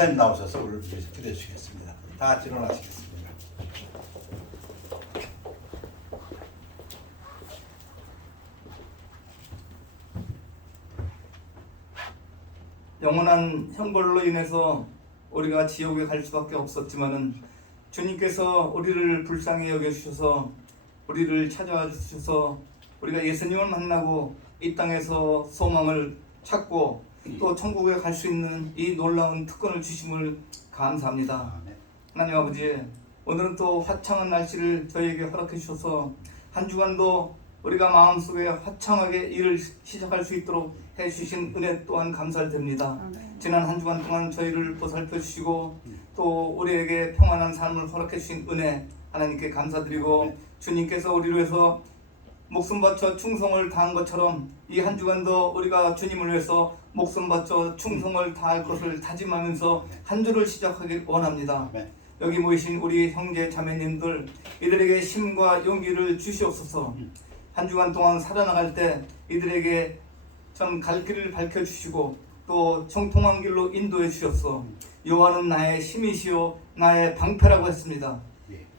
목사님 나오셔서 우리를 위해서 기도해 주시겠습니다. 다 같이 일어나시겠습니다. 영원한 형벌로 인해서 우리가 지옥에 갈 수밖에 없었지만은 주님께서 우리를 불쌍히 여겨주셔서 우리를 찾아와 주셔서 우리가 예수님을 만나고 이 땅에서 소망을 찾고 또 천국에 갈 수 있는 이 놀라운 특권을 주심을 감사합니다. 하나님 아버지, 오늘은 또 화창한 날씨를 저희에게 허락해 주셔서 한 주간도 우리가 마음속에 화창하게 일을 시작할 수 있도록 해주신 은혜 또한 감사드립니다. 지난 한 주간 동안 저희를 보살펴 주시고 또 우리에게 평안한 삶을 허락해 주신 은혜 하나님께 감사드리고 주님께서 우리를 위해서 목숨 바쳐 충성을 다한 것처럼 이 한 주간도 우리가 주님을 위해서 목숨 바쳐 충성을 다할 것을 다짐하면서 한 주를 시작하길 원합니다. 여기 모이신 우리 형제 자매님들, 이들에게 힘과 용기를 주시옵소서. 한 주간 동안 살아나갈 때 이들에게 전 갈 길을 밝혀주시고 또 정통한 길로 인도해 주셨소. 여호와는 나의 힘이시오 나의 방패라고 했습니다.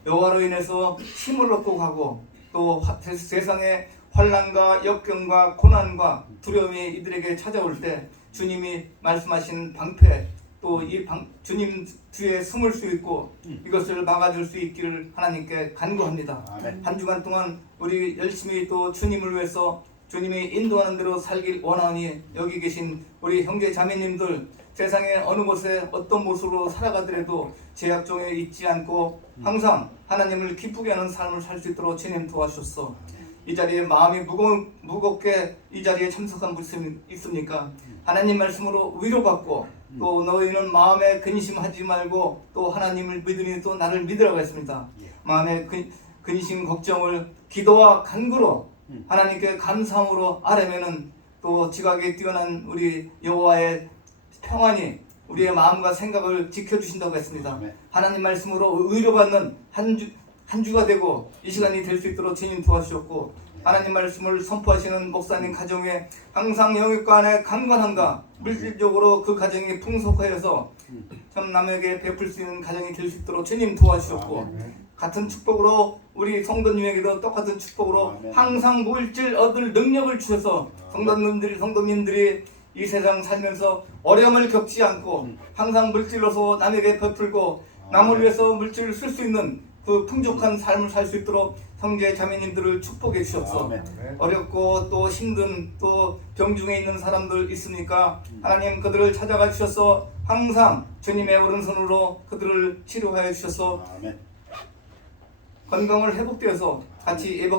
여호와로 인해서 힘을 얻고 가고 또 세상의 환난과 역경과 고난과 두려움이 이들에게 찾아올 때 주님이 말씀하신 방패, 또 이 주님 뒤에 숨을 수 있고 이것을 막아줄 수 있기를 하나님께 간구합니다. 한 주간 동안 우리 열심히 또 주님을 위해서 주님이 인도하는 대로 살길 원하니 여기 계신 우리 형제 자매님들 세상의 어느 곳에 어떤 모습으로 살아가더라도 제약 중에 있지 않고 항상 하나님을 기쁘게 하는 삶을 살 수 있도록 주님 도와주셨어. 이 자리에 마음이 무겁게 이 자리에 참석한 분이 있습니까? 하나님 말씀으로 위로받고 또 너희는 마음에 근심하지 말고 또 하나님을 믿으니 또 나를 믿으라고 했습니다. 마음에 근심 걱정을 기도와 간구로 하나님께 감사함으로 아뢰면은 또 지각에 뛰어난 우리 여호와의 평안이 우리의 마음과 생각을 지켜주신다고 했습니다. 하나님 말씀으로 위로받는 한 주가 되고 이 시간이 될 수 있도록 주님 도와주셨고 하나님 말씀을 선포하시는 목사님 가정에 항상 영육과 안에 강건함과 물질적으로 그 가정이 풍족하여서 참 남에게 베풀 수 있는 가정이 될 수 있도록 주님 도와주셨고 같은 축복으로 우리 성도님에게도 똑같은 축복으로 항상 물질 얻을 능력을 주셔서 성도님들이 이 세상 살면서 어려움을 겪지 않고 항상 물질로서 남에게 베풀고 남을 위해서 물질을 쓸 수 있는 그 풍족한 삶을 살 수 있도록 형제 자매님들을 축복해 주셔서 어렵고 또 힘든 또 병중에 있는 사람들 있으니까 하나님 그들을 찾아가 주셔서 항상 주님의 오른손으로 그들을 치료하여 주셔서 건강을 회복되어서 같이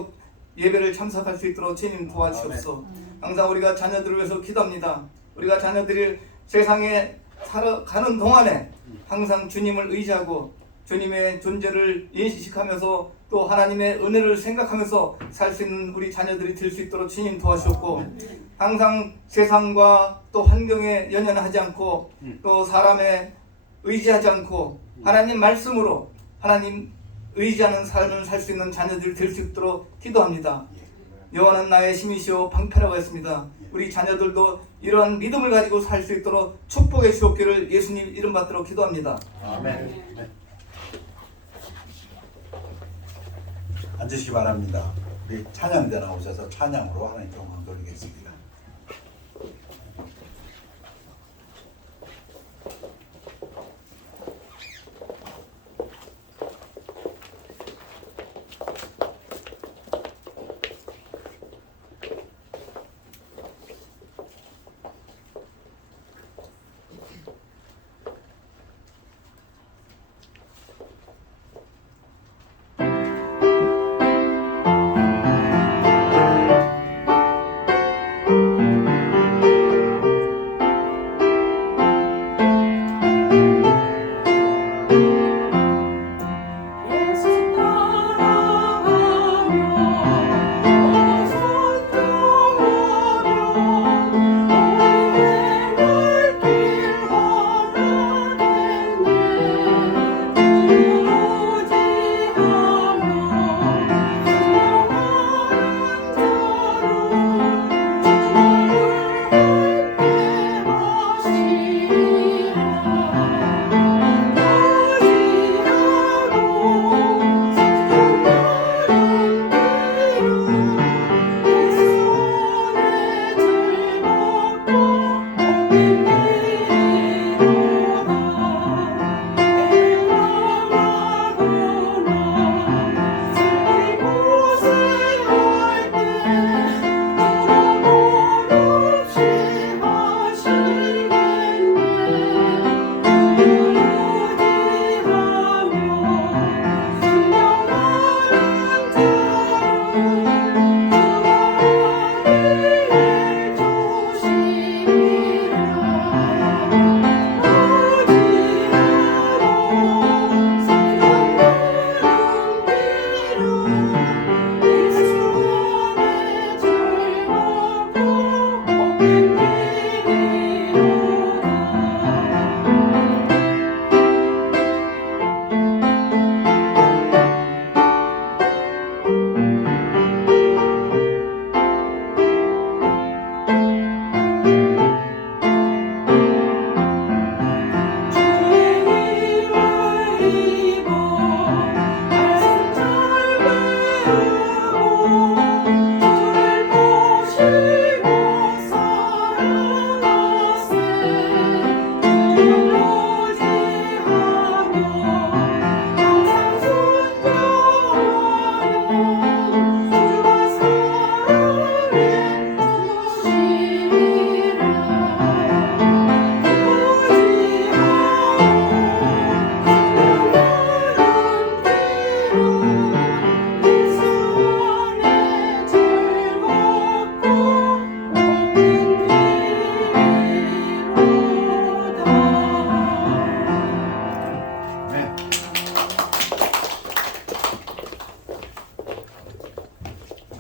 예배를 참석할 수 있도록 주님 도와주셔서 항상 우리가 자녀들을 위해서 기도합니다. 우리가 자녀들이 세상에 살아가는 동안에 항상 주님을 의지하고 주님의 존재를 인식하면서 또 하나님의 은혜를 생각하면서 살 수 있는 우리 자녀들이 될 수 있도록 주님 도와주셨고 항상 세상과 또 환경에 연연하지 않고 또 사람에 의지하지 않고 하나님 말씀으로 하나님 의지하는 삶을 살 수 있는 자녀들이 될 수 있도록 기도합니다. 여호와는 나의 힘이시오 방패라고 했습니다. 우리 자녀들도 이러한 믿음을 가지고 살 수 있도록 축복해 주옵기를 예수님 이름 받도록 기도합니다. 아멘. 앉으시기 바랍니다. 우리 찬양대 나오셔서 찬양으로 하나님 영광 돌리겠습니다.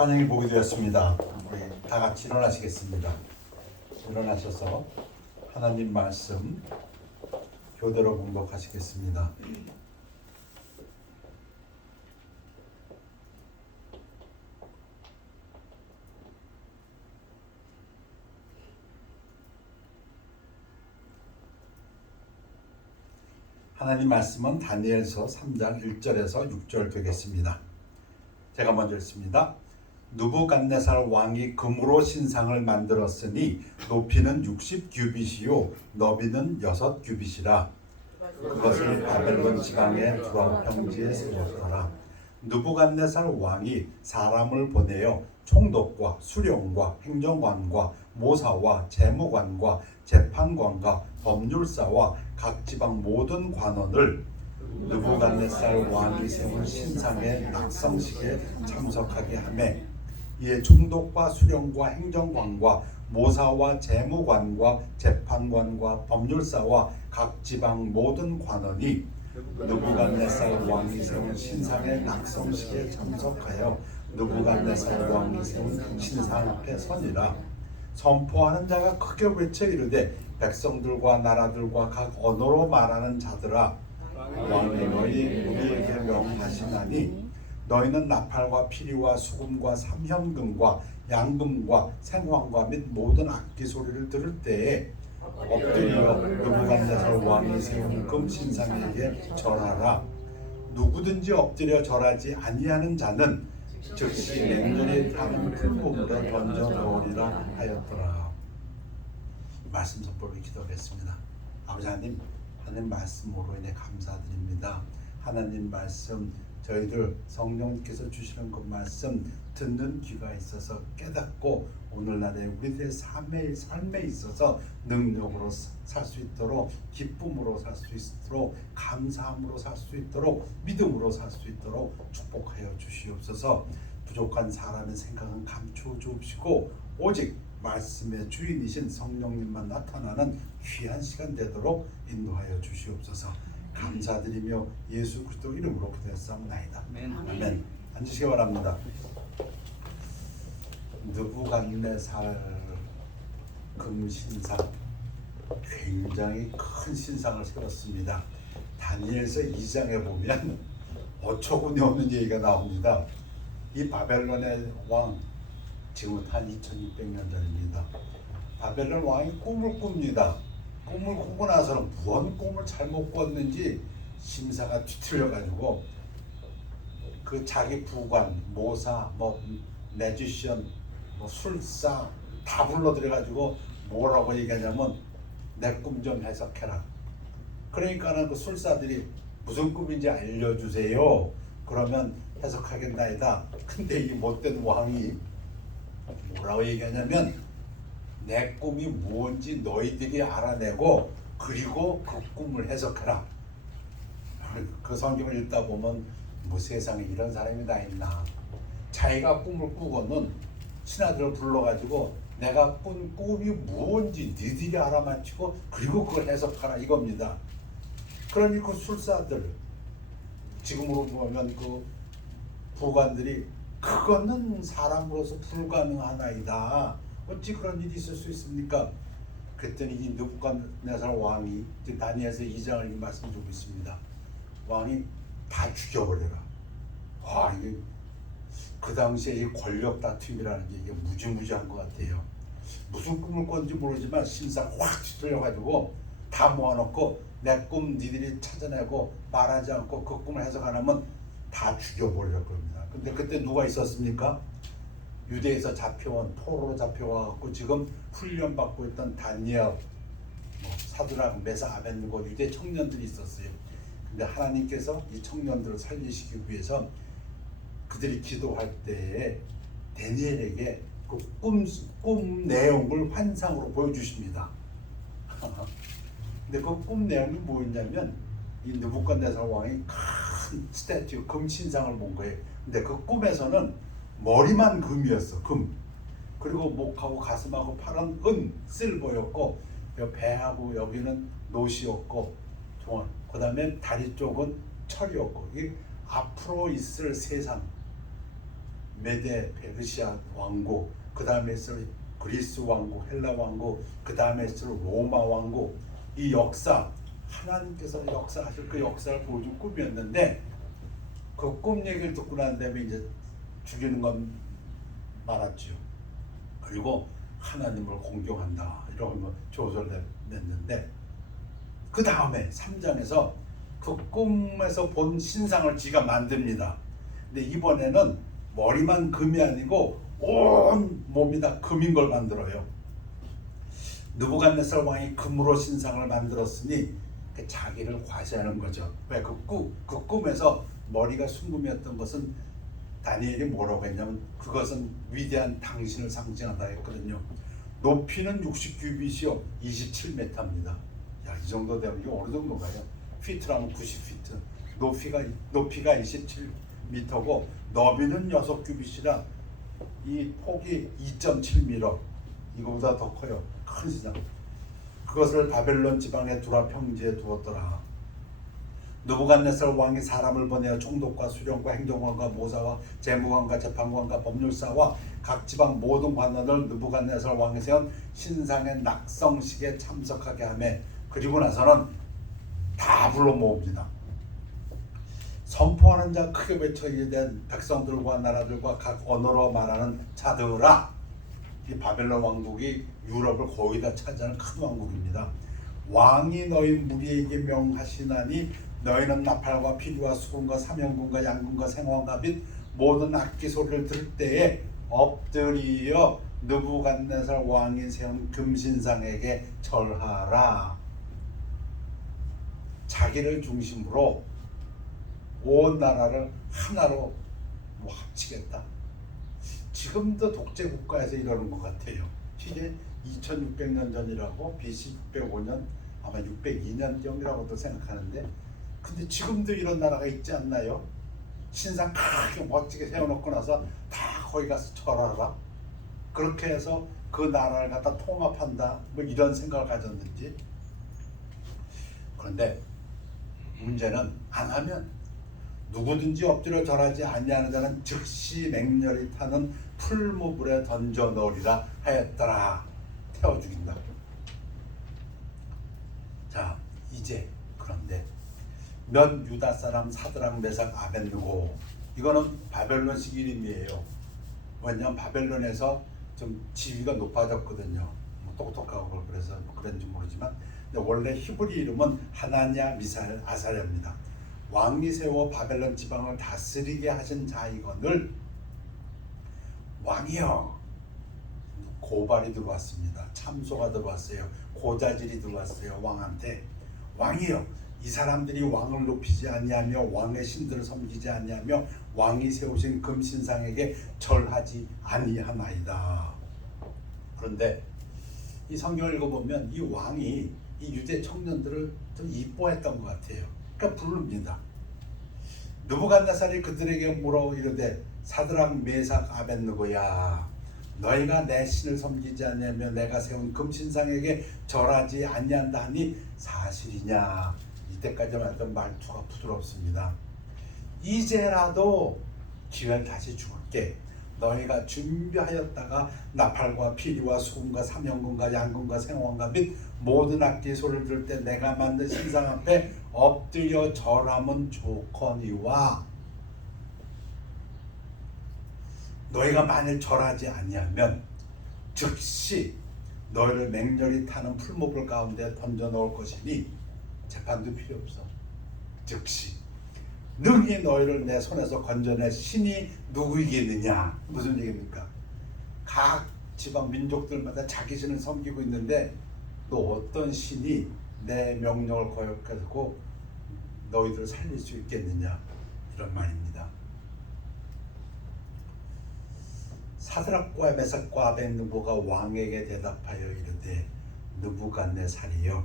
찬양이 보게 되었습니다. 우리 다 같이 일어나시겠습니다. 일어나셔서 하나님 말씀 교대로 봉독하시겠습니다. 하나님 말씀은 다니엘서 3장 1절에서 6절 되겠습니다. 제가 먼저 읽습니다. 느부갓네살 왕이 금으로 신상을 만들었으니 높이는 60규빗이요 너비는 6규빗이라. 그것을 바벨론 지방의 두람 평지에 세웠더라. 느부갓네살 왕이 사람을 보내어 총독과 수령과 행정관과 모사와 재무관과 재판관과 법률사와 각 지방 모든 관원을 느부갓네살 왕이 세운 신상의 낙성식에 참석하게 하며 이에 총독과 수령과 행정관과 모사와 재무관과 재판관과 법률사와 각 지방 모든 관원이 느부갓네살 왕이 세운 신상의 낙성식에 참석하여 느부갓네살 왕이 세운 신상 앞에 서니라. 선포하는 자가 크게 외쳐 이르되 백성들과 나라들과 각 언어로 말하는 자들아 왕이 너희 우리에게 명하시나니 너희는 나팔과 피리와 수금과 삼현금과 양금과 생황과 및 모든 악기 소리를 들을 때에 엎드려 느부갓네살 왕이 세운 금신상에게 절하라. 누구든지 엎드려 절하지 아니하는 자는 즉시 맹렬히 타는 불금으로 던져 넣으리라 하였더라. 말씀 선포를 기도하겠습니다. 아버지 하나님, 하나님 말씀으로 인해 감사드립니다. 하나님 말씀 저희들 성령님께서 주시는 그 말씀 듣는 귀가 있어서 깨닫고 오늘날의 우리들의 삶에 있어서 능력으로 살 수 있도록 기쁨으로 살 수 있도록 감사함으로 살 수 있도록 믿음으로 살 수 있도록 축복하여 주시옵소서. 부족한 사람의 생각은 감추어 주옵시고 오직 말씀의 주인이신 성령님만 나타나는 귀한 시간 되도록 인도하여 주시옵소서. 감사드리며 예수 그리스도 이름으로 기도했사옵나이다. 아멘. 앉으시기 바랍니다. 느부갓네살 금신상, 굉장히 큰 신상을 세웠습니다. 다니엘서 2장에 보면 어처구니 없는 얘기가 나옵니다. 이 바벨론의 왕, 지금 한 2600년 전입니다. 바벨론 왕이 꿈을 꿉니다. 꿈을 꾸고 나서는 무언 꿈을 잘못 꿨는지 심사가 뒤틀려가지고 그 자기 부관, 모사, 매지션, 술사 다 불러들여가지고 뭐라고 얘기하냐면 내 꿈 좀 해석해라. 그러니까는 그 술사들이 무슨 꿈인지 알려주세요. 그러면 해석하겠나이다. 근데 이 못된 왕이 뭐라고 얘기하냐면 내 꿈이 무언지 너희들이 알아내고 그리고 그 꿈을 해석해라. 그 성경을 읽다 보면 뭐 세상에 이런 사람이 다 있나. 자기가 꿈을 꾸고는 신하들을 불러가지고 내가 꾼 꿈이 무언지 니들이 알아맞히고 그리고 그걸 해석하라 이겁니다. 그러니 그 술사들 지금으로 보면 그 부관들이 그거는 사람으로서 불가능하나이다. 어찌 그런 일이 있을 수 있습니까? 그랬더니 이 느부갓네살 왕이 다니엘서 2장을 말씀드리고 있습니다. 왕이 다 죽여버려라. 와, 이게 그 당시에 이 권력 다툼이라는 게 이게 무지무지한 것 같아요. 무슨 꿈을 꿨는지 모르지만 심사가 확 뒤틀려가지고 다 모아놓고 내 꿈 니들이 찾아내고 말하지 않고 그 꿈을 해석 안 하면 다 죽여버리려고 합니다. 근데 그때 누가 있었습니까? 유대에서 잡혀온 포로로 잡혀와갖고 지금 훈련받고 있던 다니엘, 사드락, 메사, 아벤느고 유대 청년들이 있었어요. 근데 하나님께서 이 청년들을 살리시기 위해서 그들이 기도할 때에 다니엘에게 그 꿈 내용을 환상으로 보여주십니다. 근데 그 꿈 내용이 뭐였냐면 이 느부갓네살 왕이 큰 스태츄 금신상을 본 거예요. 근데 그 꿈에서는 머리만 금이었어. 금. 그리고 목하고 가슴하고 팔은 실버였고 배하고 여기는 노시였고 그 다음에 다리 쪽은 철이었고 이게 앞으로 있을 세상 메데 페르시아 왕국, 그 다음에 있을 그리스 왕국, 헬라 왕국, 그 다음에 있을 로마 왕국, 이 역사, 하나님께서 역사하실 그 역사를 보여준 꿈이었는데 그 꿈 얘기를 듣고 난 다음에 이제 죽이는 건 말았죠. 그리고 하나님을 공경한다 이런 조서를 냈는데 그 다음에 3장에서 그 꿈에서 본 신상을 지가 만듭니다. 근데 이번에는 머리만 금이 아니고 온 몸이 다 금인 걸 만들어요. 느부갓네살 왕이 금으로 신상을 만들었으니 자기를 과시하는 거죠. 왜 그 꿈에서 머리가 순금이었던 것은 다니엘이 뭐라고 했냐면 그것은 위대한 당신을 상징한다 했거든요. 높이는 60규빗이요 27m입니다. 야, 이 정도 되면 이게 어느 정도가요? 피트라면 90피트. 높이가 27m고 너비는 6규빗이라 이 폭이 2.7m. 이거보다 더 커요. 큰 신상. 그것을 바벨론 지방의 두라 평지에 두었더라. 느부갓네살 왕이 사람을 보내어 총독과 수령과 행정관과 모사와 재무관과 재판관과 법률사와 각 지방 모든 관원을 느부갓네살 왕이 세운 신상의 낙성식에 참석하게 하며 그리고 나서는 다 불러 모읍니다. 선포하는 자 크게 외쳐 이르되 백성들과 나라들과 각 언어로 말하는 자들아. 이 바벨론 왕국이 유럽을 거의 다 차지하는 큰 왕국입니다. 왕이 너희 무리에게 명하시나니 너희는 나팔과 피리와 수금과 사명금과 양금과 생화과 및 모든 악기 소리를 들을 때에 엎드리어 느부갓네살 왕이 세운 금신상에게 절하라. 자기를 중심으로 온 나라를 하나로 합치겠다. 지금도 독재 국가에서 이러는 것 같아요. 이게 2600년 전이라고 BC 605년 아마 602년경이라고도 생각하는데 근데 지금도 이런 나라가 있지 않나요? 신상 크게 멋지게 세워놓고 나서 다 거기 가서 절하라. 그렇게 해서 그 나라를 갖다 통합한다. 뭐 이런 생각을 가졌는지. 그런데 문제는 안 하면 누구든지 엎드려 절하지 아니하는 자는 즉시 맹렬히 타는 풀무불에 던져 넣으리라 하였더라. 태워 죽인다. 자, 이제 그런데 몇 유다 사람 사드락 메삭 아벳느고 이거는 바벨론식 이름이에요. 왜냐하면 바벨론에서 좀 지위가 높아졌거든요. 뭐 똑똑하고 그래서 그런지 모르지만 근데 원래 히브리 이름은 하나냐 미사엘 아사랴입니다. 왕이 세워 바벨론 지방을 다스리게 하신 자이거늘 왕이여. 고발이 들어왔습니다. 참소가 들어왔어요. 고자질이 들어왔어요. 왕한테. 왕이여, 이 사람들이 왕을 높이지 아니하며 왕의 신들을 섬기지 아니하며 왕이 세우신 금신상에게 절하지 아니하나이다. 그런데 이 성경을 읽어보면 이 왕이 이 유대 청년들을 좀 이뻐했던 것 같아요. 그러니까 부릅니다. 느부갓네살이 그들에게 물어 이르되 사드락 메삭 아벳느고야, 너희가 내 신을 섬기지 아니하며 내가 세운 금신상에게 절하지 아니한다 하니 사실이냐. 이때까지만 했던 말투가 부드럽습니다. 이제라도 기회를 다시 줄게. 너희가 준비하였다가 나팔과 피리와 수금과 사명금과 양금과 생화과 및 모든 악기 소리를 들을 때 내가 만든 신상 앞에 엎드려 절하면 좋거니와 너희가 만일 절하지 아니하면 즉시 너희를 맹렬히 타는 풀무불 가운데 던져 넣을 것이니 재판도 필요 없어. 즉시 능히 너희를 내 손에서 건져내 신이 누구이겠느냐. 무슨 얘기입니까? 각 지방 민족들마다 자기 신을 섬기고 있는데 또 어떤 신이 내 명령을 거역하고 너희들을 살릴 수 있겠느냐, 이런 말입니다. 사드락과 메삭과 아벳느고가 왕에게 대답하여 이르되 느부갓네살이여,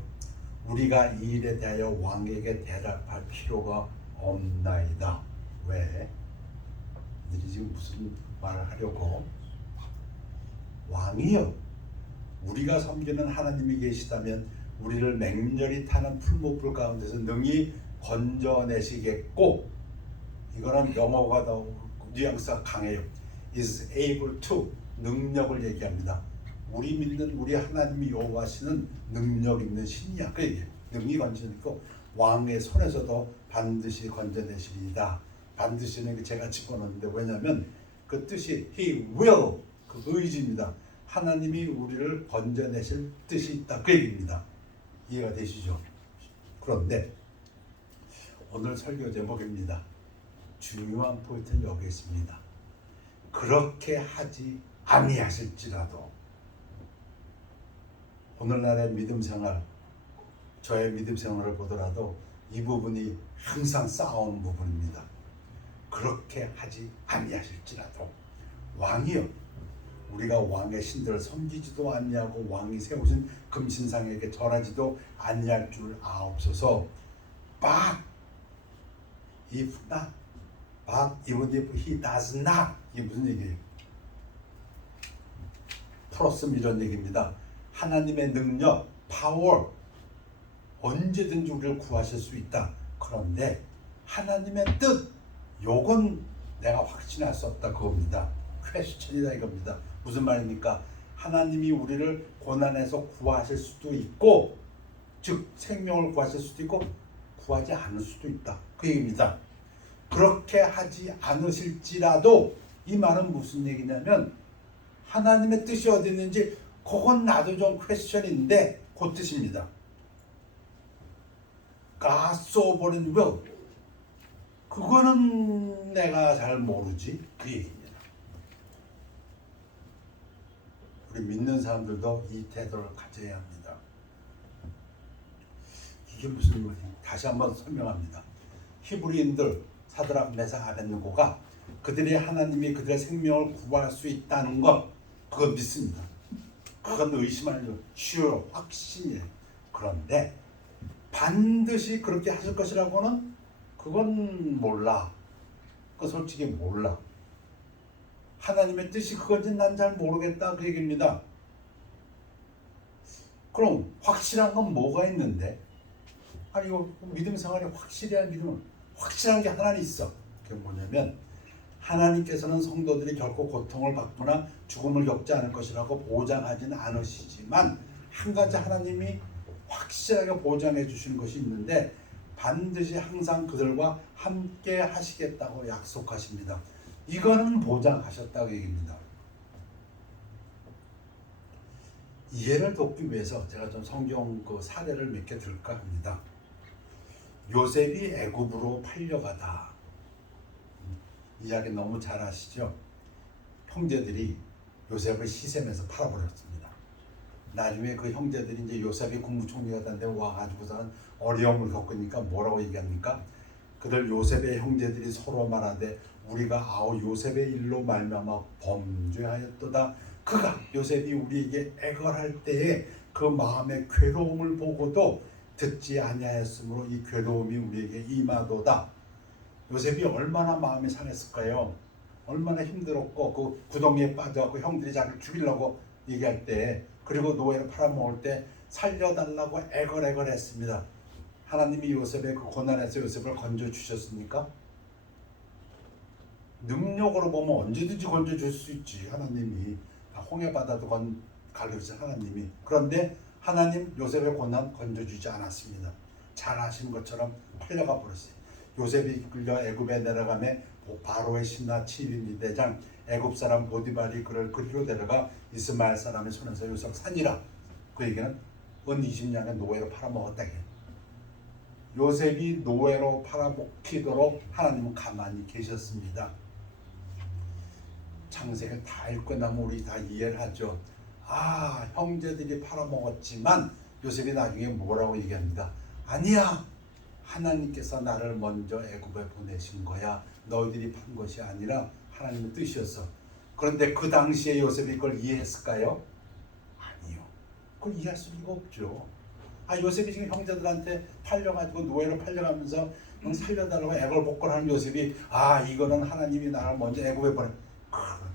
우리가 이 일에 대하여 왕에게 대답할 필요가 없나이다. 왜? 너희들이 지금 무슨 말을 하려고? 왕이여, 우리가 섬기는 하나님이 계시다면 우리를 맹렬히 타는 풀무불 가운데서 능히 건져내시겠고, 이거는 영어가 더 뉘앙스가 강해요. is able to 능력을 얘기합니다. 우리 믿는 우리 하나님이 여호와시는 능력 있는 신이야. 그 얘기예요. 능히 건져내고 왕의 손에서도 반드시 건져내시리이다. 반드시는 제가 집어넣는데 왜냐하면 그 뜻이 he will 그 의지입니다. 하나님이 우리를 건져내실 뜻이 있다. 그 얘기입니다. 이해가 되시죠? 그런데 오늘 설교 제목입니다. 중요한 포인트는 여기 있습니다. 그렇게 하지 아니하실지라도 오늘날의 믿음 생활, 저의 믿음 생활을 보더라도 이 부분이 항상 싸우는 부분입니다. 그렇게 하지 아니하실지라도 왕이요, 우리가 왕의 신들을 섬기지도 아니하고 왕이 세우신 금신상에게 절하지도 아니할 줄 아옵소서. But if not, but even if he does not, 이게 무슨 얘기예요? 풀었으면 이런 얘기입니다. 하나님의 능력, 파워, 언제든지 우리를 구하실 수 있다. 그런데 하나님의 뜻, 요건 내가 확신할 수 없다 그겁니다. 퀘스천이다 이겁니다. 무슨 말입니까? 하나님이 우리를 고난에서 구하실 수도 있고, 즉 생명을 구하실 수도 있고 구하지 않을 수도 있다 그 얘기입니다. 그렇게 하지 않으실지라도, 이 말은 무슨 얘기냐면 하나님의 뜻이 어디 있는지 그건 나도 좀 퀘스천인데 그 뜻입니다. God sovereign will, 그거는 내가 잘 모르지 그 얘기입니다. 우리 믿는 사람들도 이 태도를 가져야 합니다. 이게 무슨 말이에요? 다시 한번 설명합니다. 히브리인들 사드락 메삭 아벳느고가 그들이 하나님이 그들의 생명을 구할 수 있다는 것, 그건 믿습니다. 그건 의심할 일, sure, 확신이에요. 그런데 반드시 그렇게 하실 것이라고는 그건 몰라. 그건 솔직히 몰라. 하나님의 뜻이 그건지 난 잘 모르겠다 그 얘기입니다. 그럼 확실한 건 뭐가 있는데? 아니 이거 믿음 생활에 확실한 믿음은 확실한 게 하나 있어. 그게 뭐냐면 하나님께서는 성도들이 결코 고통을 받거나 죽음을 겪지 않을 것이라고 보장하지는 않으시지만 한 가지 하나님이 확실하게 보장해 주시는 것이 있는데 반드시 항상 그들과 함께 하시겠다고 약속하십니다. 이거는 보장하셨다고 얘기입니다. 이해를 돕기 위해서 제가 좀 성경 그 사례를 몇 개 들까 합니다. 요셉이 애굽으로 팔려가다, 이야기 너무 잘 아시죠? 형제들이 요셉을 시샘에서 팔아버렸습니다. 나중에 그 형제들이 이제 요셉이 국무총리가 된데 와가지고서는 어려움을 겪으니까 뭐라고 얘기합니까? 그들 요셉의 형제들이 서로 말하되 우리가 아우 요셉의 일로 말미암아 범죄하였도다. 그가 요셉이 우리에게 애걸할 때에 그 마음의 괴로움을 보고도 듣지 아니하였으므로 이 괴로움이 우리에게 임하도다. 요셉이 얼마나 마음이 상했을까요? 얼마나 힘들었고 그 구덩이에 빠져갖고 형들이 자기를 죽이려고 얘기할 때, 그리고 노예를 팔아먹을 때 살려달라고 애걸애걸했습니다. 하나님이 요셉의 그 고난에서 요셉을 건져주셨습니까? 능력으로 보면 언제든지 건져줄 수 있지. 하나님이 홍해바다도 가르치신 하나님이. 그런데 하나님 요셉의 고난 건져주지 않았습니다. 잘 아시는 것처럼 팔려가 버렸어요. 요셉이 끌려 애굽에 내려가매 바로의 신하 7인 대장 애굽 사람 보디발이 그를 그리로 데려가 이스마엘 사람의 손에서 요셉 산이라. 그 얘기는 은 20년의 노예로 팔아먹었다. 요셉이 노예로 팔아먹히도록 하나님은 가만히 계셨습니다. 창세기를 다 읽고 나면 우리 다 이해를 하죠. 아, 형제들이 팔아먹었지만 요셉이 나중에 뭐라고 얘기합니다. 아니야, 하나님께서 나를 먼저 애굽에 보내신 거야. 너희들이 판 것이 아니라 하나님의 뜻이었어. 그런데 그 당시에 요셉이 그걸 이해했을까요? 아니요. 그걸 이해할 수가 없죠. 아, 요셉이 지금 형제들한테 팔려가지고 노예로 팔려가면서 살려달라고 애걸복걸하는 요셉이 아, 이거는 하나님이 나를 먼저 애굽에 보내.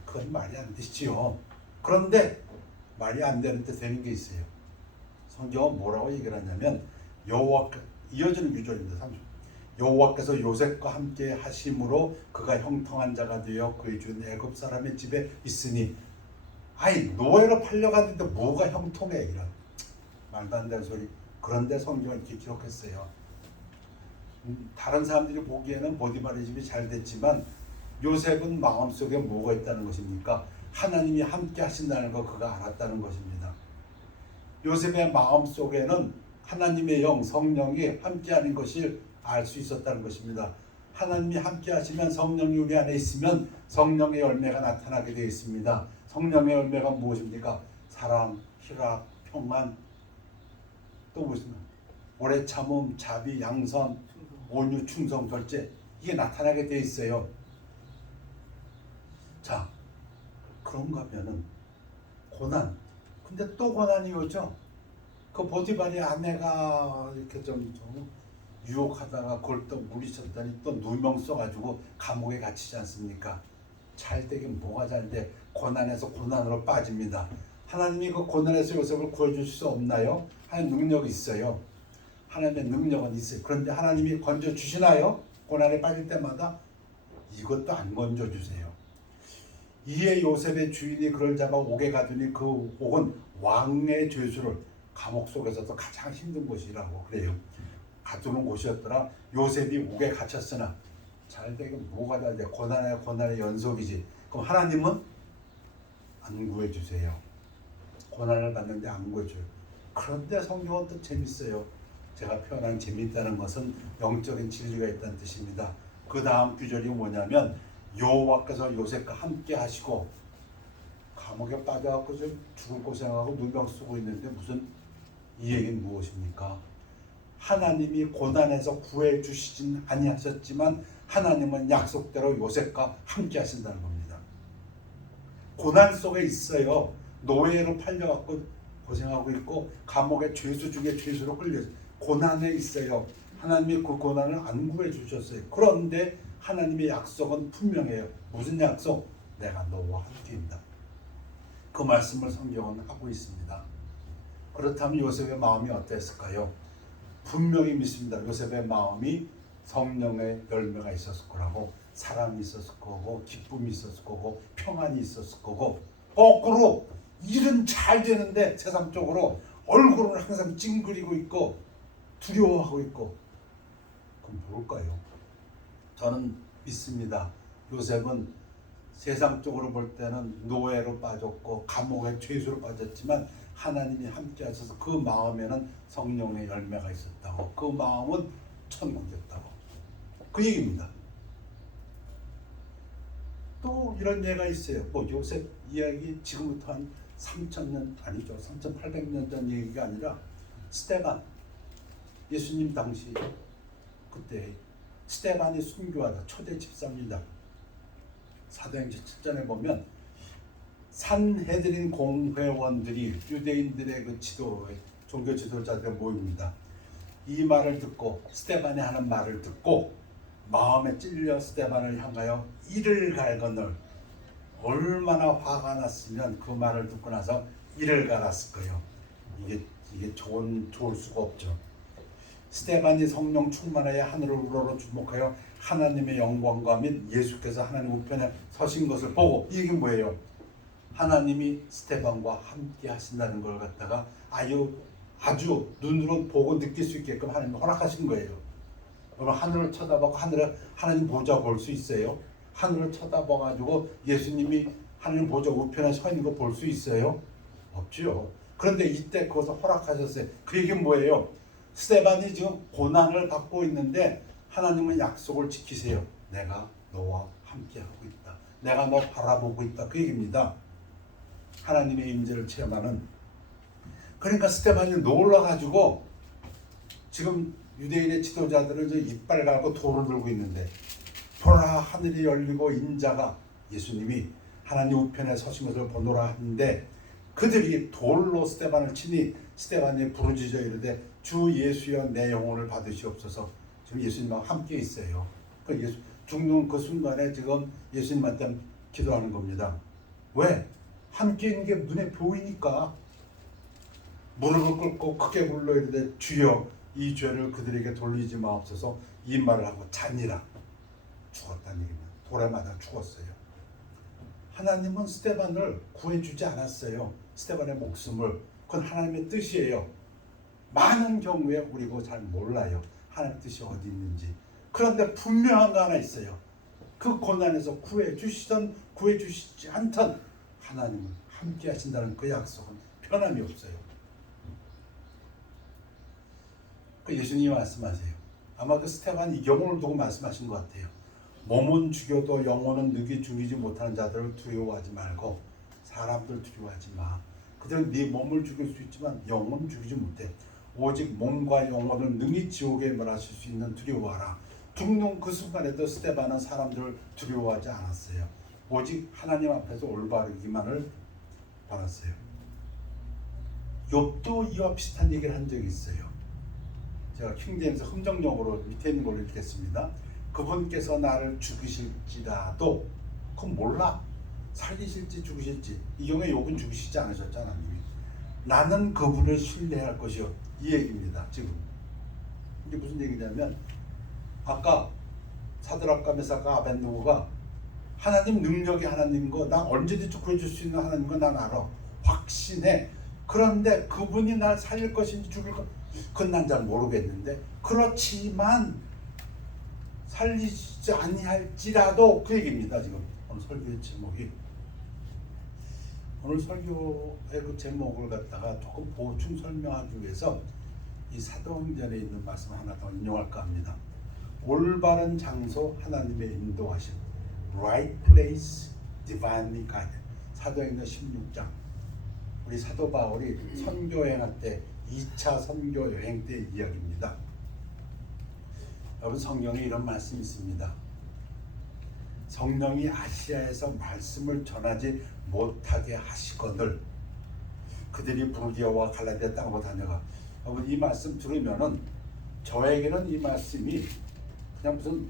그건 말이 안 되지요. 그런데 말이 안 되는데 되는 게 있어요. 성경은 뭐라고 얘기를 하냐면 여호와 이어지는 구절입니다. 30. 여호와께서 요셉과 함께 하심으로 그가 형통한 자가 되어 그의 준 애굽 사람의 집에 있으니. 아이, 노예로 팔려갔는데 뭐가 형통해, 이런 말도 안 되는 소리. 그런데 성경은 이렇게 기록했어요. 다른 사람들이 보기에는 보디발의 집이 잘 됐지만 요셉은 마음속에 뭐가 있다는 것입니까? 하나님이 함께 하신다는 거 그가 알았다는 것입니다. 요셉의 마음속에는 하나님의 영, 성령이 함께하는 것을 알 수 있었다는 것입니다. 하나님이 함께 하시면, 성령이 우리 안에 있으면 성령의 열매가 나타나게 되어 있습니다. 성령의 열매가 무엇입니까? 사랑, 희락, 평안, 또 무슨 오래 참음, 자비, 양선, 온유, 충성, 절제, 이게 나타나게 되어 있어요. 자, 그런가 하면은 고난, 근데 또 고난이 오죠. 그 보디발의 아내가 이렇게 좀 유혹하다가 그걸 또 물리쳤더니 또 누명 써가지고 감옥에 갇히지 않습니까? 잘 되긴 뭐가 잘 돼? 고난에서 고난으로 빠집니다. 하나님이 그 고난에서 요셉을 구해줄 수 없나요? 하나님 능력이 있어요. 하나님의 능력은 있어요. 그런데 하나님이 건져주시나요? 고난에 빠질 때마다? 이것도 안 건져주세요. 이에 요셉의 주인이 그를 잡아 옥에 가두니 그 옥은 왕의 죄수를, 감옥 속에서도 가장 힘든 곳이라고 그래요. 가두는 곳이었더라. 요셉이 옥에 갇혔으나 잘 되긴 뭐가 잘 돼? 고난의 연속이지. 그럼 하나님은 안 구해주세요. 고난을 받는데 안 구해줘요. 그런데 성경은 또 재밌어요. 제가 표현한 재밌다는 것은 영적인 진리가 있다는 뜻입니다. 그 다음 구절이 뭐냐면 여호와께서 요셉과 함께 하시고, 감옥에 빠져갖고 좀 죽을 고생하고 누명 쓰고 있는데 무슨, 이 얘기는 무엇입니까? 하나님이 고난에서 구해 주시진 아니하셨지만 하나님은 약속대로 요셉과 함께 하신다는 겁니다. 고난 속에 있어요. 노예로 팔려갖고 고생하고 있고 감옥의 죄수 중에 죄수로 끌려서 고난에 있어요. 하나님이 그 고난을 안 구해 주셨어요. 그런데 하나님의 약속은 분명해요. 무슨 약속? 내가 너와 함께입니다. 그 말씀을 성경은 하고 있습니다. 그렇다면 요셉의 마음이 어땠을까요? 분명히 믿습니다. 요셉의 마음이 성령의 열매가 있었을 거라고, 사랑이 있었을 거고, 기쁨이 있었을 거고, 평안이 있었을 거고, 거꾸로 일은 잘 되는데 세상적으로 얼굴은 항상 찡그리고 있고 두려워하고 있고, 그럼 뭘까요? 저는 믿습니다. 요셉은 세상적으로 볼 때는 노예로 빠졌고 감옥의 죄수로 빠졌지만 하나님이 함께 하셔서 그 마음에는 성령의 열매가 있었다고, 그 마음은 천국이었다고, 그 얘기입니다. 또 이런 예가 있어요. 뭐 요셉 이야기 지금부터 한 3,000년 아니죠, 3,800년 전 얘기가 아니라 스데반, 예수님 당시 그때 스데반이 순교하다 초대 집사입니다. 사도행전 7장에 보면 산헤드린 공회원들이 유대인들의 그 종교 지도자들에 모입니다. 이 말을 듣고, 스데반이 하는 말을 듣고 마음에 찔려 스데반을 향하여 이를 갈거늘, 얼마나 화가 났으면 그 말을 듣고 나서 이를 갈았을 거예요. 이게 좋을 수가 없죠. 스데반이 성령 충만하여 하늘을 우러러 주목하여 하나님의 영광과 및 예수께서 하나님 우편에 서신 것을 보고, 이게 뭐예요? 하나님이 스데반과 함께 하신다는 걸 갖다가 아주 눈으로 보고 느낄 수 있게끔 하나님이 허락하신 거예요. 여러분, 하늘을 쳐다보고 하나님 보좌 볼 수 있어요? 하늘을 쳐다봐가지고 예수님이 하나님 보좌 우편에 서 있는 거 볼 수 있어요? 없죠. 그런데 이때 그것을 허락하셨어요. 그 얘기는 뭐예요? 스데반이 지금 고난을 받고 있는데 하나님은 약속을 지키세요. 내가 너와 함께하고 있다. 내가 너 바라보고 있다. 그 얘기입니다. 하나님의 임재를 체험하는. 그러니까 스데반이 놀라가지고 지금 유대인의 지도자들은 저 이빨 갈고 돌을 들고 있는데, 보라 하늘이 열리고 인자가, 예수님이 하나님 우편에 서신 것을 보노라 하는데, 그들이 돌로 스데반을 치니 스데반이 부르짖어 이르되 주 예수여 내 영혼을 받으시옵소서. 지금 예수님과 함께 있어요. 그 예수 죽는 그 순간에 지금 예수님한테 기도하는 겁니다. 왜? 함께 있는 게 눈에 보이니까. 무릎을 꿇고 크게 불러 이르되 주여 이 죄를 그들에게 돌리지 마옵소서. 이 말을 하고 잔이라 죽었다는 얘기입니다. 돌에 맞아 죽었어요. 하나님은 스데반을 구해주지 않았어요. 스데반의 목숨을. 그건 하나님의 뜻이에요. 많은 경우에 우리 그거 잘 몰라요. 하나님의 뜻이 어디 있는지. 그런데 분명한 거 하나 있어요. 그 고난에서 구해주시던 구해주시지 않던 하나님은 함께 하신다는 그 약속은 변함이 없어요. 그 예수님이 말씀하세요. 아마 그 스데반 이 경우를 두고 말씀하신 것 같아요. 몸은 죽여도 영혼은 능히 죽이지 못하는 자들을 두려워하지 말고 사람들 두려워하지 마. 그들은 네 몸을 죽일 수 있지만 영혼은 죽이지 못해. 오직 몸과 영혼을 능히 지옥에 몰아칠 수 있는 두려워하라. 죽는 그 순간에도 스데반은 사람들을 두려워하지 않았어요. 오직 하나님 앞에서 올바르기만을 바랐어요. 욥도 이와 비슷한 얘기를 한 적이 있어요. 제가 킹제임스 흥정역으로 밑에 있는 걸로 읽겠습니다. 그분께서 나를 죽이실지라도 그건 몰라. 살리실지 죽으실지. 이 경우에 욥은 죽이시지 않으셨잖아. 하나님이. 나는 그분을 신뢰할 것이요. 이 얘기입니다. 지금 이게 무슨 얘기냐면 아까 사드락과 메삭과 아벳느고가 하나님 능력이 하나님인 거, 나 언제든지 구해줄 수 있는 하나님인 거 난 알아. 확신해. 그런데 그분이 날 살릴 것인지 죽일 것, 그건 난 잘 모르겠는데, 그렇지만 살리지 아니할지라도 그 얘기입니다. 지금 오늘 설교의 제목이. 오늘 설교의 그 제목을 갖다가 조금 보충 설명하기 위해서 이 사도행전에 있는 말씀 하나 더 인용할까 합니다. 올바른 장소 하나님의 인도하심, right place divinely guided. 사도행전 16장. 우리 사도 바울이 선교 여행할 때 2차 선교 여행 때 이야기입니다. 여러분, 성경에 이런 말씀이 있습니다. 성령이 아시아에서 말씀을 전하지 못하게 하시거늘 그들이 부르기아와 갈라디아 땅으로 다녀가. 여러분, 이 말씀 들으면은 저에게는 이 말씀이 그냥 무슨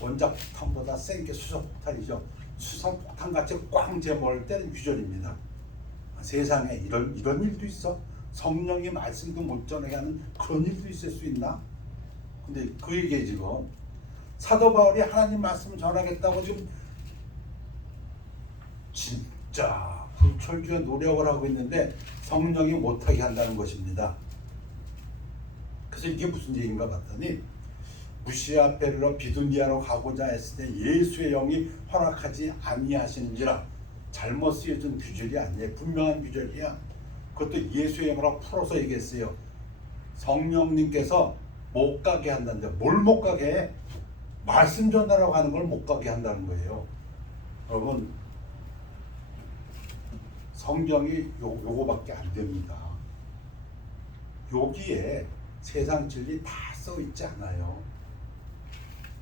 원자폭탄보다 센 게 수소폭탄이죠. 수소폭탄같이 꽝 제몰 때는 규절입니다. 세상에 이런 일도 있어? 성령이 말씀도 못 전하게 하는 그런 일도 있을 수 있나? 근데 그 얘기에 지금 사도 바울이 하나님 말씀을 전하겠다고 지금 진짜 불철주야 노력을 하고 있는데 성령이 못하게 한다는 것입니다. 그래서 이게 무슨 얘기인가 봤더니 무시아 베르로 비두니아로 가고자 했을 때 예수의 영이 허락하지 아니하시는지라. 잘못 쓰여진 규절이 아니에요. 분명한 규절이야. 그것도 예수의 영으로 풀어서 얘기했어요. 성령님께서 못 가게 한다는데 뭘 못 가게 해? 말씀 전하라고 하는 걸 못 가게 한다는 거예요. 여러분, 성경이 요거밖에 안 됩니다. 여기에 세상 진리 다 써 있지 않아요.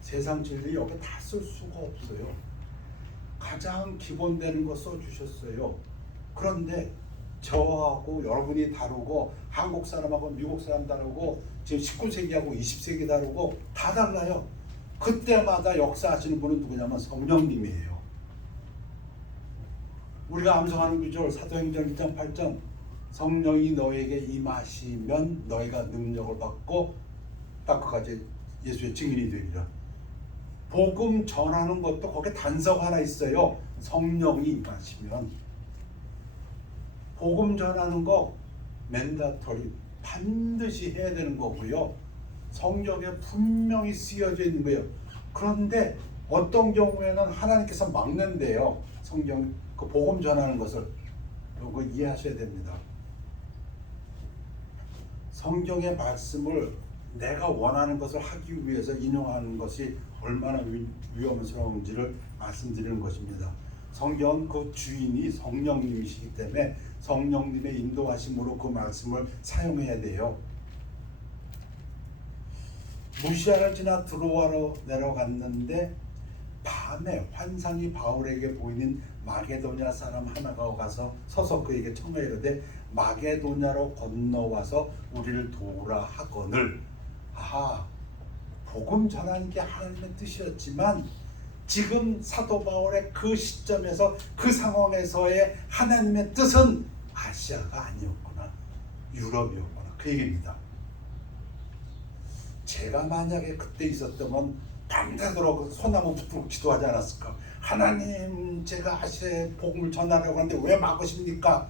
세상 진리 여기 다 쓸 수가 없어요. 가장 기본되는 거 써주셨어요. 그런데 저하고 여러분이 다르고 한국 사람하고 미국 사람 다르고 지금 19세기하고 20세기 다르고 다 달라요. 그때마다 역사하시는 분은 누구냐면 성령님이에요. 우리가 암송하는 구절 사도행전 1장 8절 성령이 너에게 임하시면 너희가 능력을 받고 딱 그까지 예수의 증인이 되리라. 복음 전하는 것도 거기에 단서가 하나 있어요. 성령이 임하시면. 복음 전하는 거 맨다토리 반드시 해야 되는 거고요. 성경에 분명히 쓰여져 있는 거예요. 그런데 어떤 경우에는 하나님께서 막는데요. 성경 그 복음 전하는 것을 이거 이해하셔야 됩니다. 성경의 말씀을 내가 원하는 것을 하기 위해서 인용하는 것이 얼마나 위험스러운지를 말씀드리는 것입니다. 성경 그 주인이 성령님이시기 때문에 성령님의 인도하심으로 그 말씀을 사용해야 돼요. 무시아를 지나 드로아로 내려갔는데 밤에 환상이 바울에게 보이는 마게도냐 사람 하나가 가서 서서 그에게 청하이르되 마게도냐로 건너와서 우리를 도우라 하거늘. 아하, 복음 전하는 게 하나님의 뜻이었지만 지금 사도 바울의 그 시점에서 그 상황에서의 하나님의 뜻은 아시아가 아니었구나, 유럽이었구나, 그 얘기입니다. 제가 만약에 그때 있었다면 밤새도록 소나무 붙들고 기도하지 않았을까? 하나님, 제가 아시아에 복음을 전하려고 하는데 왜 막으십니까?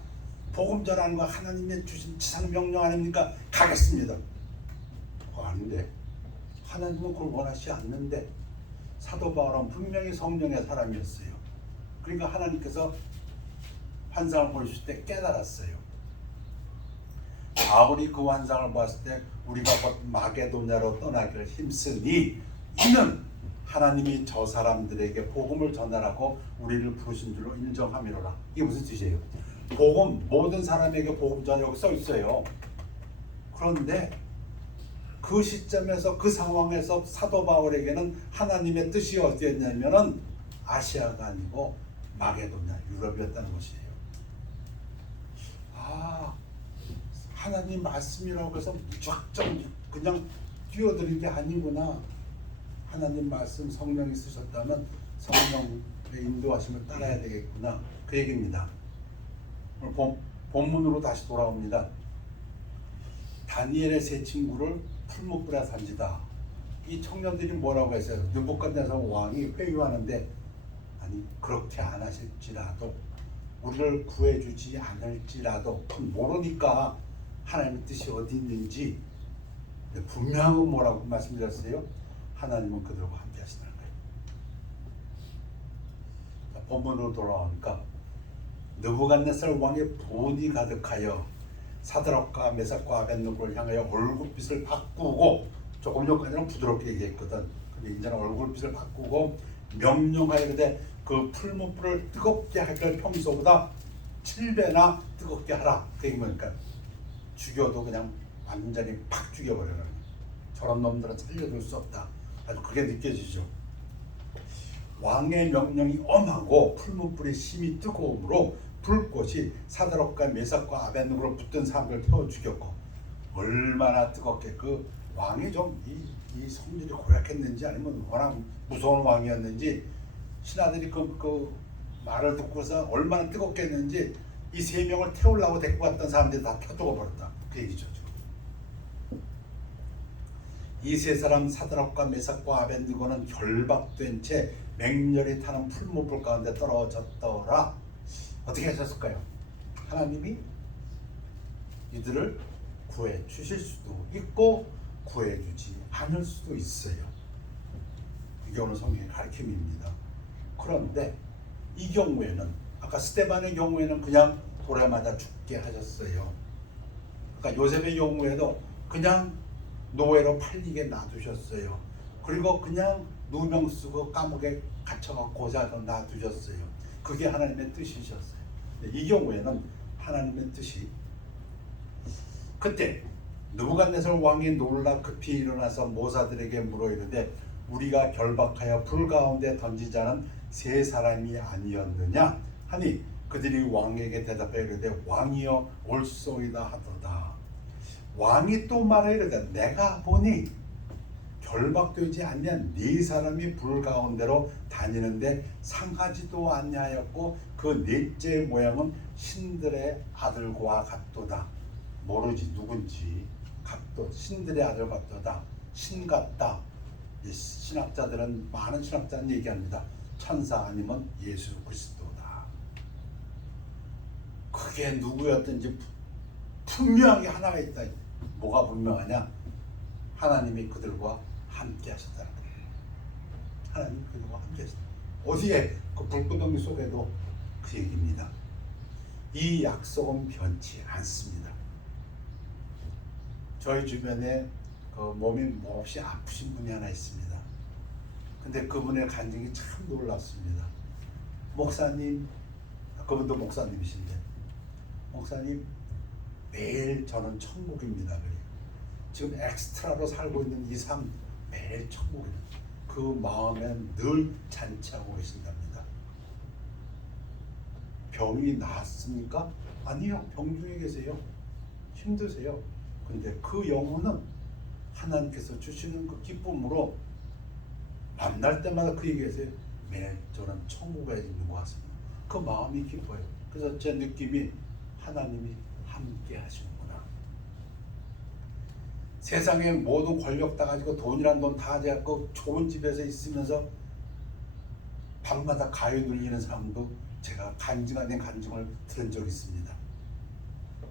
복음 전하는 거 하나님의 주신 지상 명령 아닙니까? 가겠습니다. 아닌데 하나님은 그걸 원하시지 않는데, 사도 바울은 분명히 성령의 사람이었어요. 그러니까 하나님께서 환상을 보여주실 때 깨달았어요. 바울이 그 환상을 봤을 때 우리가 곧 마게도냐로 떠나기를 힘쓰니 이는 하나님이 저 사람들에게 복음을 전하라고 우리를 부르신 줄로 인정함이로라. 이게 무슨 뜻이에요? 복음, 모든 사람에게 복음 전하 여기 써 있어요. 그런데 그 시점에서, 그 상황에서 사도 바울에게는 하나님의 뜻이 어디였냐면은 아시아가 아니고 마게도냐, 유럽이었다는 것이에요. 하나님 말씀이라고 해서 무작정 그냥 뛰어드는 게 아니구나. 하나님 말씀, 성령이 쓰셨다면 성령의 인도하심을 따라야 되겠구나, 그 얘기입니다. 오늘 본문으로 다시 돌아옵니다. 다니엘의 세 친구를 풀무불에 던지다. 이 청년들이 뭐라고 했어요? 느부갓네살 왕이 회유하는데, 아니 그렇게 안 하실지라도, 우리를 구해주지 않을지라도, 모르니까 하나님의 뜻이 어디 있는지 분명한 건 뭐라고 말씀드렸어요? 하나님은 그들과 함께 하시다는 거예요. 본문으로 돌아오니까 느부갓네살 왕의 분이 가득하여 사드락과 메삭과 아벳느고를 향하여 얼굴빛을 바꾸고, 조금 전까지는 부드럽게 얘기했거든. 근데 이제는 얼굴빛을 바꾸고 명령하여되 그 풀무불을 뜨겁게 하길 평소보다 7배나 뜨겁게 하라. 그 얘기니까 죽여도 그냥 완전히 팍 죽여버려라. 저런 놈들은 살려둘 수 없다. 아주 그게 느껴지죠. 왕의 명령이 엄하고 풀무불이 심히 뜨거움으로 불꽃이 사드락과 메삭과 아벳느고로 붙든 사람들을 태워 죽였고, 얼마나 뜨겁게 그 왕이 좀 이 성질이 고약했는지 아니면 워낙 무서운 왕이었는지, 신하들이 그 말을 듣고서 얼마나 뜨겁게 했는지 이 세 명을 태우려고 데리고 갔던 사람들이 다 타 죽어버렸다, 그 얘기죠. 이 세 사람 사드락과 메삭과 아벳느고는 결박된 채 맹렬히 타는 풀무불 가운데 떨어졌더라. 어떻게 하셨을까요? 하나님이 이들을 구해 주실 수도 있고 구해 주지 않을 수도 있어요. 이게 오늘 성경의 가르침입니다. 그런데 이 경우에는, 아까 스데반의 경우에는 그냥 돌에 맞아 죽게 하셨어요. 그러니까 요셉의 경우에도 그냥 노예로 팔리게 놔두셨어요. 그리고 그냥 누명 쓰고 감옥에 갇혀서 고사하다 놔두셨어요. 그게 하나님의 뜻이셨어요. 이 경우에는 하나님의 뜻이, 그때 느부갓네살 왕이 놀라 급히 일어나서 모사들에게 물어 이르되 우리가 결박하여 불 가운데 던지자는 세 사람이 아니었느냐 하니, 그들이 왕에게 대답하여 이르되 왕이여 올소이다 하도다. 왕이 또 말하여 이르되 내가 보니 결박되지 아니한 네 사람이 불 가운데로 다니는데 상하지도 아니하였고 그 넷째 모양은 신들의 아들과 같도다. 모르지 누군지. 같도, 신들의 아들 같도다. 신 같다. 신학자들은, 많은 신학자는 얘기합니다. 천사 아니면 예수 그리스도다. 그게 누구였든지 분명하게 하나가 있다. 뭐가 분명하냐? 하나님이 그들과 함께 하셨다는 거예요. 하나님이 그들과 함께 하셨다. 어디에? 그 불구덩이 속에도 그 얘기입니다. 이 약속은 변치 않습니다. 저희 주변에 그 몸이 몹시 아프신 분이 하나 있습니다. 근데 그분의 간증이 참 놀랍습니다. 목사님, 그분도 목사님이신데, 목사님 매일 저는 천국입니다. 지금 엑스트라로 살고 있는 이 삶 매일 천국입니다. 그 마음엔 늘 잔치하고 계신답니다. 병이 나았습니까? 아니요, 병 중에 계세요. 힘드세요. 근데 그 영혼은 하나님께서 주시는 그 기쁨으로 만날 때마다 그 얘기하세요. 매일 저는 천국에 있는 것 같습니다. 그 마음이 기뻐요. 그래서 제 느낌이 하나님이 함께 하시는구나. 세상에 모든 권력 다 가지고 돈이란 돈 다 가지고 좋은 집에서 있으면서 밤마다 가위 눌리는 사람도 제가 간증 아닌 간증을 들은 적이 있습니다.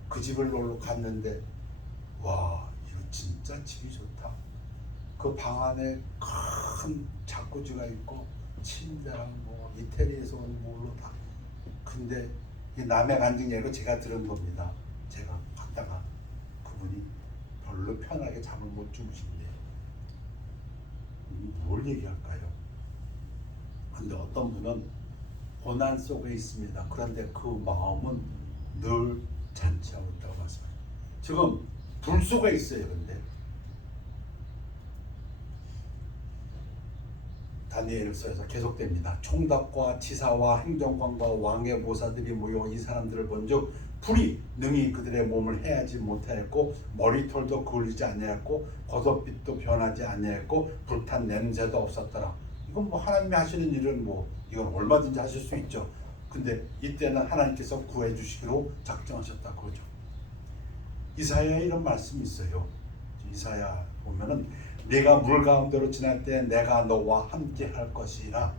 그 집을 놀러 갔는데 와, 이거 진짜 집이 좋다. 그 방 안에 큰 자쿠지가 있고 침대랑 뭐 이태리에서 온 뭘로 다. 근데 이 남의 간증 얘기로 제가 들은 겁니다. 제가 갔다가 그분이 별로 편하게 잠을 못 주무신대요. 뭘 얘기할까요? 근데 어떤 분은 고난 속에 있습니다. 그런데 그 마음은 늘 잔치하고 있다고 말씀하세요. 지금 불 속에 있어요. 근데 다니엘서에서 계속됩니다. 총독과 지사와 행정관과 왕의 모사들이 모여 이 사람들을 본즉 불이 능히 그들의 몸을 해하지 못하였고 머리털도 그을리지 아니하였고 겉옷빛도 변하지 아니하였고 불탄 냄새도 없었더라. 이건 뭐 하나님이 하시는 일은 뭐 이건 얼마든지 하실 수 있죠. 근데 이때는 하나님께서 구해 주시기로 작정하셨다 그러죠. 이사야에 이런 말씀이 있어요. 이사야 보면은 네가 물 가운데로 지날 때 내가 너와 함께 할 것이라.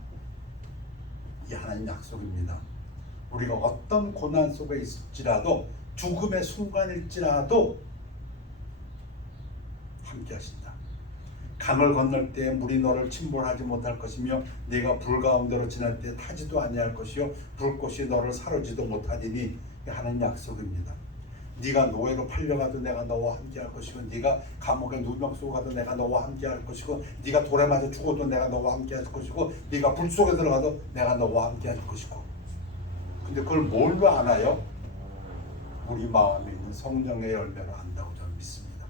이 하나님 약속입니다. 우리가 어떤 고난 속에 있을지라도 죽음의 순간일지라도 함께 하신다. 강을 건널 때 물이 너를 침몰하지 못할 것이며 네가 불 가운데로 지날 때 타지도 아니할 것이요 불꽃이 너를 사르지도 못하리니. 하나님 약속입니다. 네가 노예로 팔려가도 내가 너와 함께할 것이고 네가 감옥에 누명 쓰고 가도 내가 너와 함께할 것이고 네가 돌에 맞아 죽어도 내가 너와 함께할 것이고 네가 불 속에 들어가도 내가 너와 함께할 것이고. 근데 그걸 뭘로 알아요? 우리 마음에 있는 성령의 열매로 안다고 저는 믿습니다.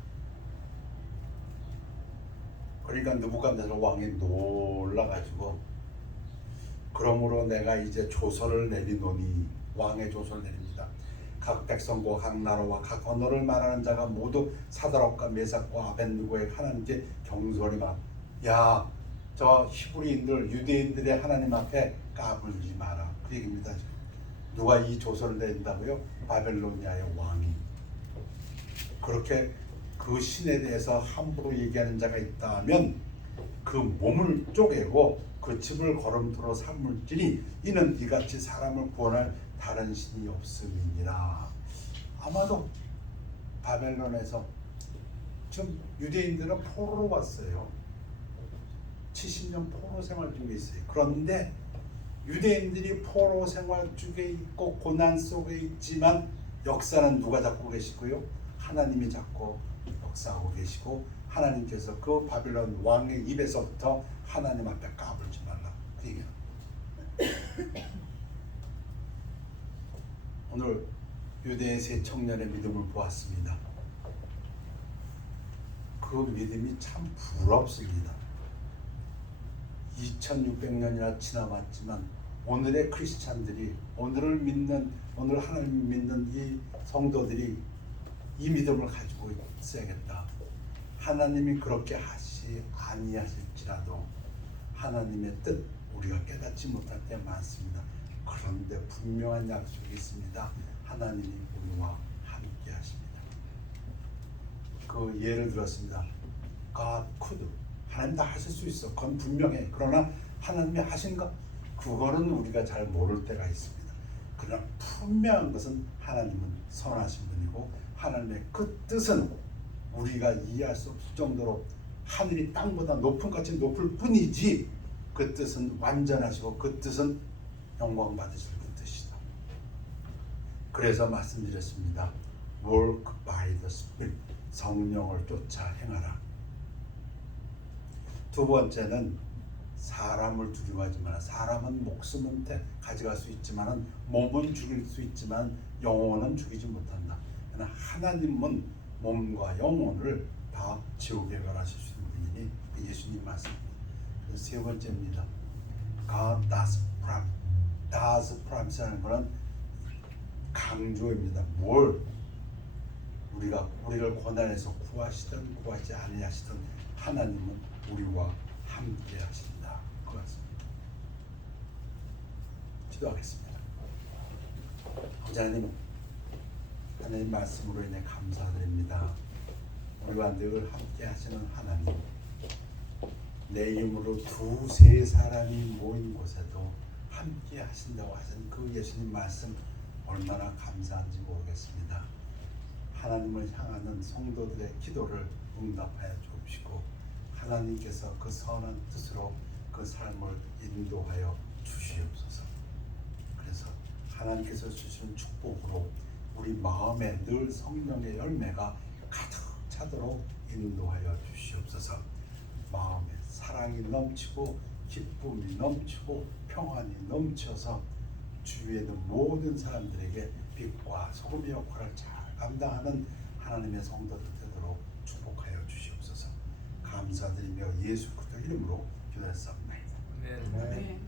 그러니까 느부갓네살 왕이 놀라가지고 그러므로 내가 이제 조서를 내리노니. 왕의 조서를 내립니다. 각 백성과 각 나라와 각 언어를 말하는 자가 모두 사드락과 메삭과 아벳느고의 하나님께 경솔히 말. 야, 저 히브리인들 유대인들의 하나님 앞에 까불지 마라. 그 얘기입니다. 지금. 누가 이 조서를 내린다고요? 바벨로니아의 왕이. 그렇게 그 신에 대해서 함부로 얘기하는 자가 있다면 그 몸을 쪼개고 그 집을 걸음토로 삼을지니 이는 이같이 사람을 구원할 다른 신이 없음이니라. 아마도 바벨론에서 지금 유대인들은 포로로 왔어요. 70년 포로 생활 중에 있어요. 그런데 유대인들이 포로 생활 중에 있고 고난 속에 있지만 역사는 누가 잡고 계시고요? 하나님이 잡고 역사하고 계시고 하나님께서 그 바빌론 왕의 입에서부터 하나님 앞에 까불지 말라. 그 얘기예요. 오늘 유대의 세 청년의 믿음을 보았습니다. 그 믿음이 참 부럽습니다. 2600년이나 지나봤지만 오늘의 크리스찬들이 오늘을 믿는 오늘 하나님 믿는 이 성도들이 이 믿음을 가지고 있어야겠다. 하나님이 그렇게 아니하실지라도 하나님의 뜻 우리가 깨닫지 못할 때 많습니다. 그런데 분명한 약속이 있습니다. 하나님이 우리와 함께 하십니다. 그 예를 들었습니다. God could. 하나님 다 하실 수 있어. 그건 분명해. 그러나 하나님이 하신가? 그거는 우리가 잘 모를 때가 있습니다. 그러나 분명한 것은 하나님은 선하신 분이고 하나님의 그 뜻은 우리가 이해할 수 없을 정도로 하늘이 땅보다 높은 것이 높을 뿐이지 그 뜻은 완전하시고 그 뜻은 영광 받으실 그 뜻이다. 그래서 말씀드렸습니다. Work by the Spirit. 성령을 쫓아 행하라. 두 번째는 사람을 두려워하지 마라. 사람은 목숨은 가져갈 수 있지만 몸은 죽일 수 있지만 영혼은 죽이지 못한다. 그러나 하나님은 몸과 영혼을 다 지옥에 가라실 수 있는 분이니 예수님 말씀입니다. 세 번째입니다. God does promise. does promise라는 것은 강조입니다. 뭘 우리를 고난에서 구하시든 구하지 아니하시든 하나님은 우리와 함께 하신다. 그렇습니다. 기도하겠습니다. 하나님 말씀으로 인해 감사드립니다. 우리와 늘 함께 하시는 하나님, 내 이름으로 두세 사람이 모인 곳에도 함께 하신다고 하신 그 예수님 말씀 얼마나 감사한지 모르겠습니다. 하나님을 향하는 성도들의 기도를 응답하여 주옵시고 하나님께서 그 선한 뜻으로 그 삶을 인도하여 주시옵소서. 그래서 하나님께서 주시는 축복으로 우리 마음에 늘 성령의 열매가 가득 차도록 인도하여 주시옵소서. 마음에 사랑이 넘치고 기쁨이 넘치고 평안이 넘쳐서 주위에 있는 모든 사람들에게 빛과 소금의 역할을 잘 감당하는 하나님의 성도들 되도록 축복하여 주시옵소서. 감사드리며 예수 그리스도 이름으로 기도했습니다. 네.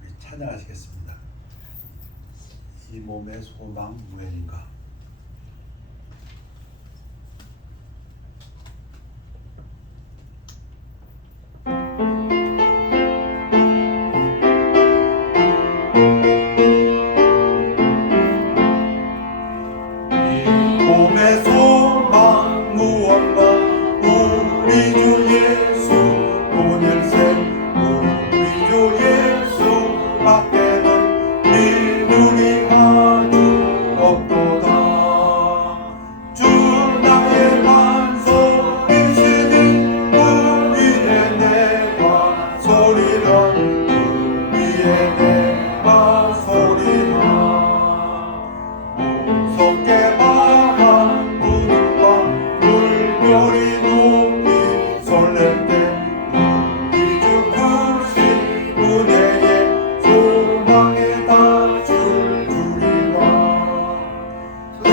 우리 찬양하시겠습니다. 이 몸의 소망 무엇인가. 몸의 소망 무언가 우리 주 예수 본일생 우리 주 예수 밖에는 믿음이 아주 없도다. 주 나의 반석이시니 그 위에 내가 서리라 그 위에 내가 서리라. 무섭게 바람 부는과 물결이 높이 설렐 때 우리 주 크신 은혜의 소망에 닿을 줄이라. 주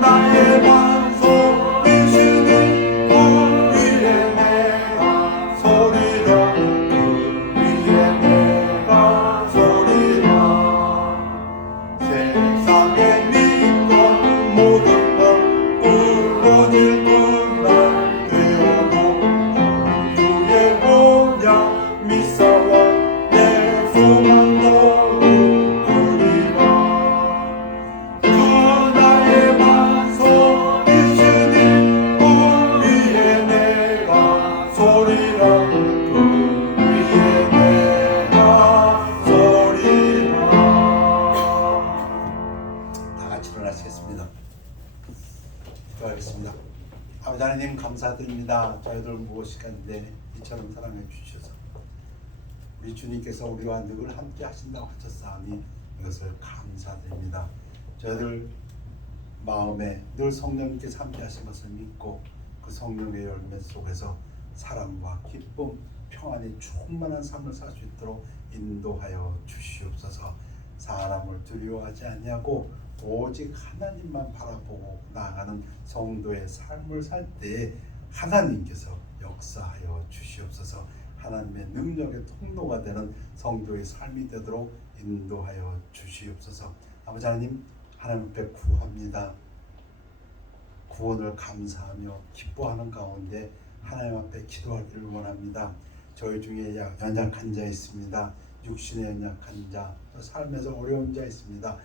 나의 반석이시니 그 위에 내가 서리라 그 위에 내가 서리라. 세상의 믿던 모든 것 부러질 그날 되어도 주의 보냐 미사와 내 소망 너무 그리라. 주 나의 반석이시니 그 위에 내가 서리라 그 위에 내가 서리라. 다 같이 일어나시겠습니다. 기도하겠습니다. 아버지 하나님 감사드립니다. 저희들 무엇이간데 이처럼 사랑해 주셔서 우리 주님께서 우리와 늘 함께 하신다고 하셨사오니 이것을 감사드립니다. 저희들 마음에 늘 성령님께서 함께 하신 것을 믿고 그 성령의 열매 속에서 사랑과 기쁨, 평안이 충만한 삶을 살 수 있도록 인도하여 주시옵소서. 사람을 두려워하지 아니하고 오직 하나님만 바라보고 나아가는 성도의 삶을 살 때에 하나님께서 역사하여 주시옵소서. 하나님의 능력의 통로가 되는 성도의 삶이 되도록 인도하여 주시옵소서. 아버지 하나님, 하나님 앞에 구합니다. 구원을 감사하며 기뻐하는 가운데 하나님 앞에 기도하기를 원합니다. 저희 중에 연약한 자 있습니다. 육신의 연약한 자, 또 삶에서 어려운 자 있습니다.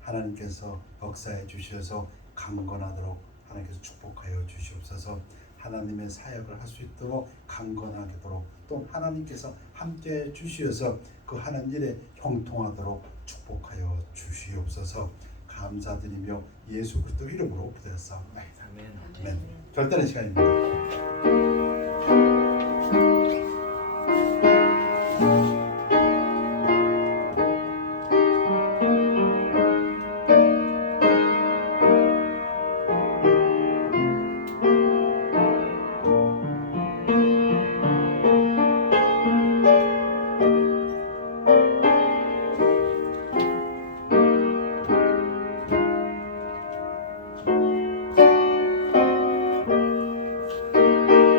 하나님께서 역사해 주셔서 강건하도록 하나님께서 축복하여 주시옵소서. 하나님의 사역을 할 수 있도록 강건하도록 또 하나님께서 함께해 주시어서 그 하는 일에 형통하도록 축복하여 주시옵소서. 감사드리며 예수 그리스도 이름으로 기도했사옵나이다. 아멘. 절단의 시간입니다.